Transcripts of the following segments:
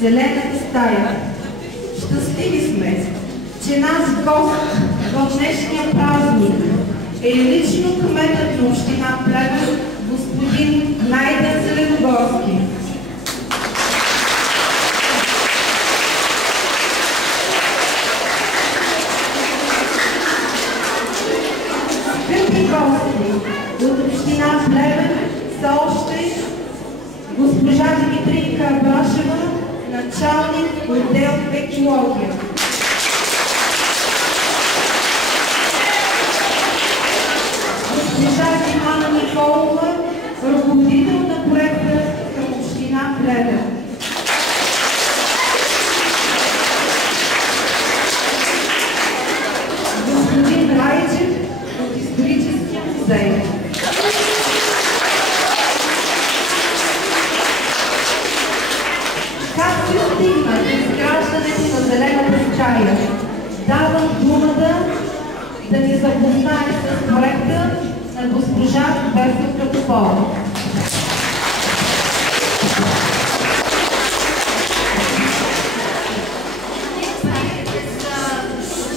зелената стая. Щастливи сме, че наш гост в днешния празник е лично кметът на община Плевен, господин Найден Зеленогорски. Скъпи гости от община Плевен са още госпожа Димитрийка Абрашева, началник отдел екология. Госпожа Димана Николова, ръководител на проекта към община Плевен. Господин Райчев от историческия музей. Както и стигна до изграждането на зелената стая, давам думата да ни запознае с проекта на госпожа Весна Попова.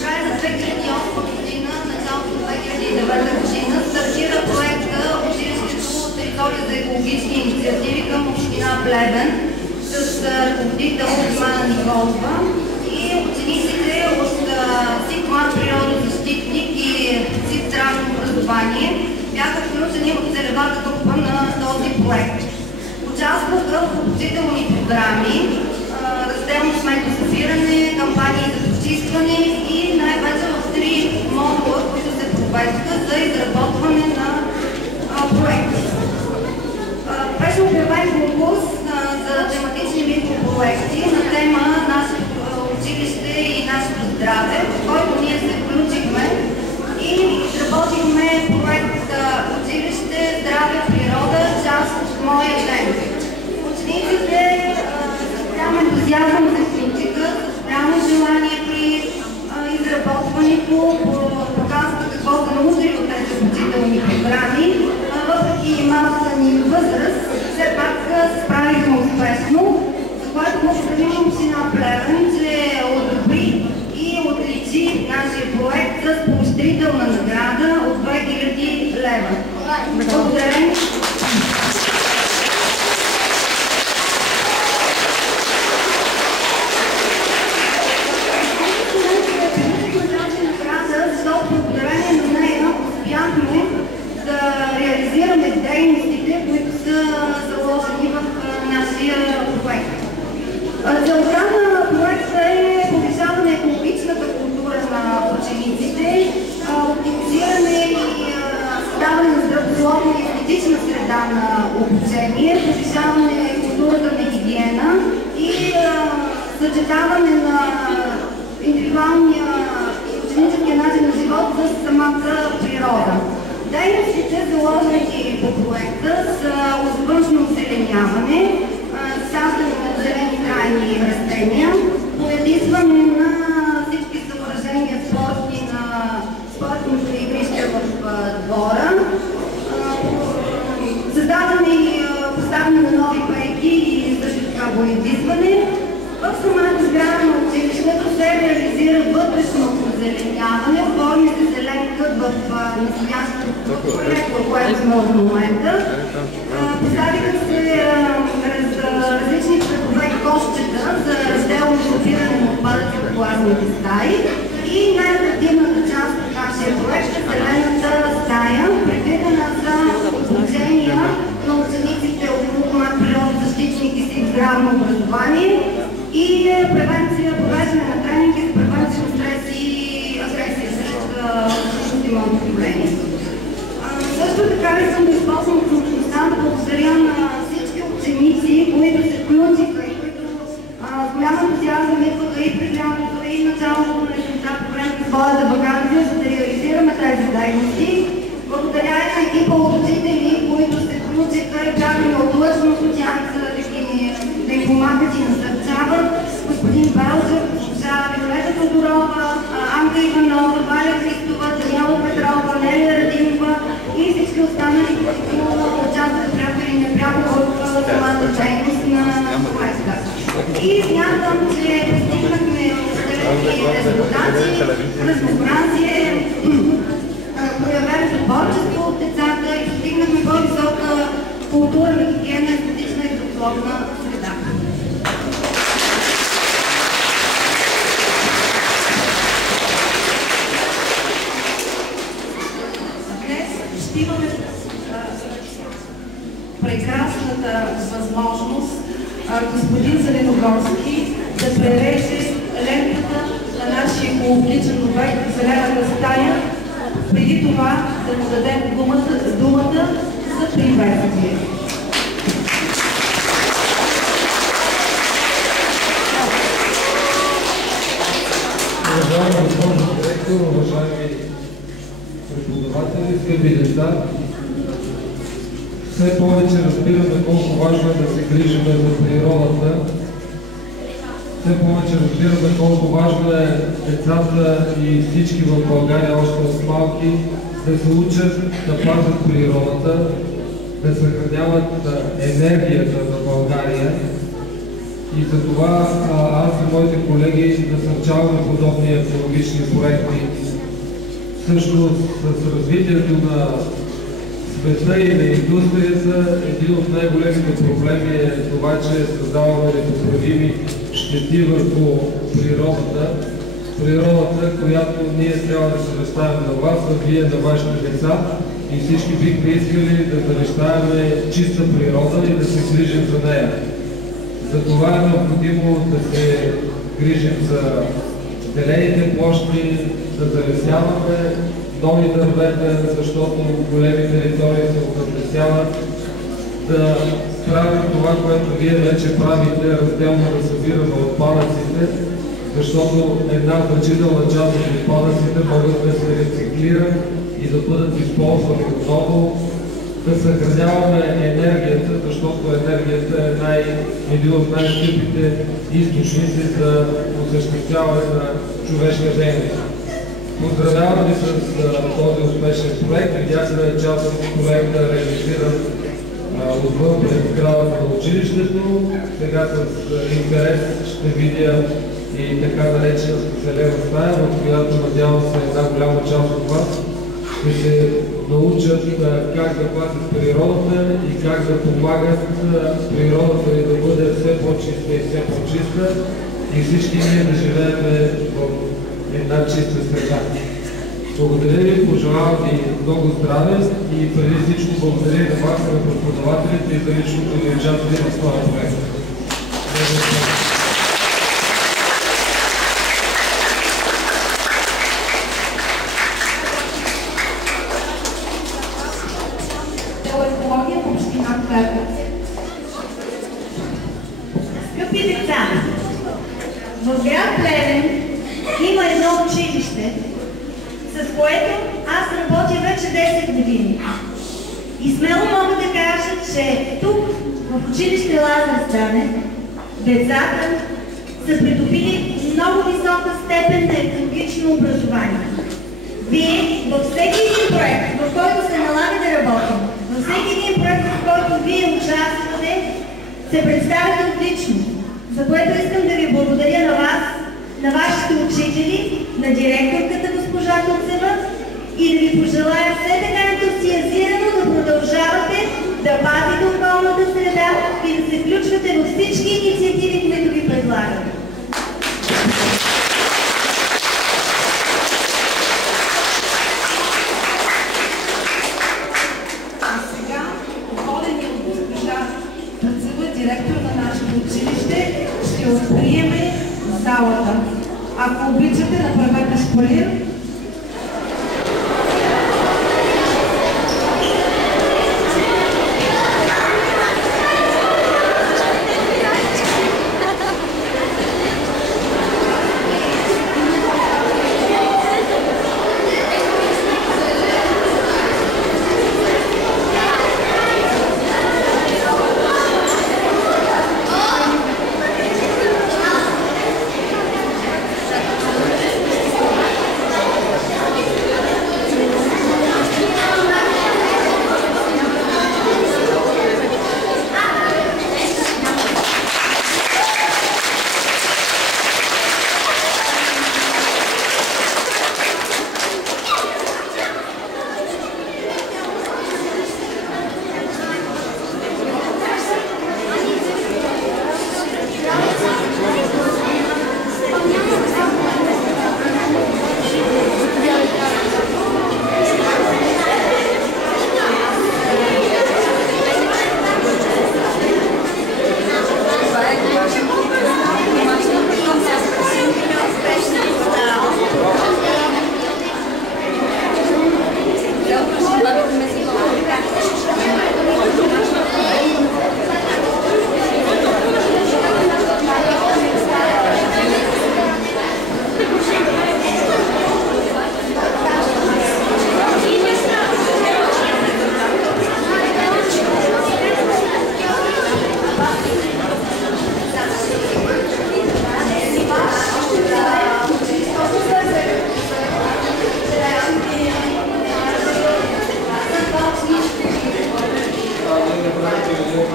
Края на 2008 година, началото на 2009 година, стартира проекта Училището територия за екологични инициативи към община Плевен с ръководител Димана Николова и учениците от СИК Млад природозащитник и СИК здравно образование бяха включени в целевата група на този проект. Участваха в обучителни програми, разделно сметосъбиране, кампании за почистване и най-вече в 3 модула, които се провеждаха за изработване на проекти. Беше обявен конкурс за тематични микропроекти на тема нашето училище и нашето здраве, в който ние се включихме и изработихме проект Училище, здраве, природа, част от моя ден. Учениците с голям ентузиазъм се включиха, с голямо желание при изработването, показаха какво са научили от тези обучителни програми, въпреки малката ни възраст, все пак се справихме успешно, за което благодарим община Плевен, че одобри и отличи нашия проект с поощрителна награда от 2000 лева. Благодарим. Защото благодарение на нея успяхме да реализираме дейностите, които са заложени в нашия проект. Целта на проекта е повишаване екологичната култура на учениците, оптимизиране и създаване на здравословна и естетична среда на обучение, повишаване културата на хигиена и съчетаване на индивидуалния и ученическия начин на живот с самата природа. Дейностите, заложени по проекта, са външно озеленяване, засаждане на зелени трайни растения, поядисване на всички съоръжения спортни на спортните игрища в двора, създаване и поставяне на нови пейки и също така боядисване. В самата сграда на училището се реализира вътрешно озеленяване, оформи се зелен кът в настоящото проекто, което сме в момента. Поставиха се различни цветове кошчета за разделно сортиране на отпадъци в класните стаи и най-активната част от нашия проект е зелената стая, предвидена за обучения на учениците от КУК-МАК природозащитник и СИК здравно образование и превенция, провеждане на тренинги за превенция на стрес и агресия срещу имунно проблеми. Също така искам да използвам възможността да благодаря на всички ученици, които се включиха и които с голям ентузиазъм идваха и през лятото, и началото на есента по време на своята ваканция, за да реализираме тези дейности. Благодаря и на екипа от учители, които се включиха и бяха неотлъчно от тях, да им помагат и насърчават. Господин Белчев, госпожа Виолета Тодорова, Анка Иванова, Валя Христова, Даниела Петрова, Нелия Радимова и всички останали, които участват пряко или непряко в самата дейност на проекта. И смятам, че постигнахме резултати, разнообразие, проявено творчество от децата и постигнахме по-висока културна, хигиена, естетична и здравословна среда. Днес ще имаме прекрасната възможност господин Зеленогорски да пререже лентата на нашия екологичен обект Зелената стая. Преди това да му дадем думата за приветствие. Уважаема госпожо директор, уважаеми преподаватели, скъпи деца, все повече разбираме колко важно е да се грижим за природата. Все повече разбираме колко важно е децата и всички в България още от малки да се учат да пазят природата, да съхраняват енергията за България. И за това аз и моите колеги насърчаваме подобни екологични проекти. Всъщност с развитието на света и на индустрията, един от най-големите проблеми е това, че създаваме непоправими щети върху природата. Природата, която ние трябва да завещаем на вас, а вие на вашите деца. И всички бихме искали да завещаваме чиста природа и да се грижим за нея. Затова е необходимо да се грижим за зелените площи, да залесяваме нови дървета, защото големи територии се обезлесяват, да правим това, което вие вече правите, разделно да събираме отпадъците, защото една значителна част от отпадъците могат да се рециклират и да бъдат използвани отново, да съхраняваме енергията, защото енергията е един от най-скъпите източници за осъществяване на човешка дейност. Поздравявам ви с този успешен проект. Видяхме част от проекта реализиран отвън пред сградата на училището. Сега с интерес ще видя и така наречената зелена стая, в която надявам се една голяма част от вас ще се научат как да пазят природата и как да помагат природата ни да бъде все по-чиста и все по-чиста и всички ние да живеем в една чиста среда. Благодаря ви, пожелавам ви много здраве и преди всичко благодаря на вас, на преподавателите и за личното ви участие в това проект. Екология в община Плевен. Скъпи деца, в град Плевен има едно училище, с което аз работя вече 10 години. И смело мога да кажа, че тук, в училище Лазар Станев, децата са придобили много висока степен на екологично образование. Вие във всеки един проект, в който се налага да работим, във всеки един проект, в който вие участвате, се представяте отлично, за което искам да ви благодаря на вас, на вашите учители, на директорката госпожа Куцева и да ви пожелая все така ентусиазирано да продължавате да пазите околната среда и да се включвате във всички инициативи, които ви предлагаме. Директор на нашето училище ще откриеме залата. Ако обичате, направете шпалир.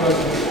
Gracias.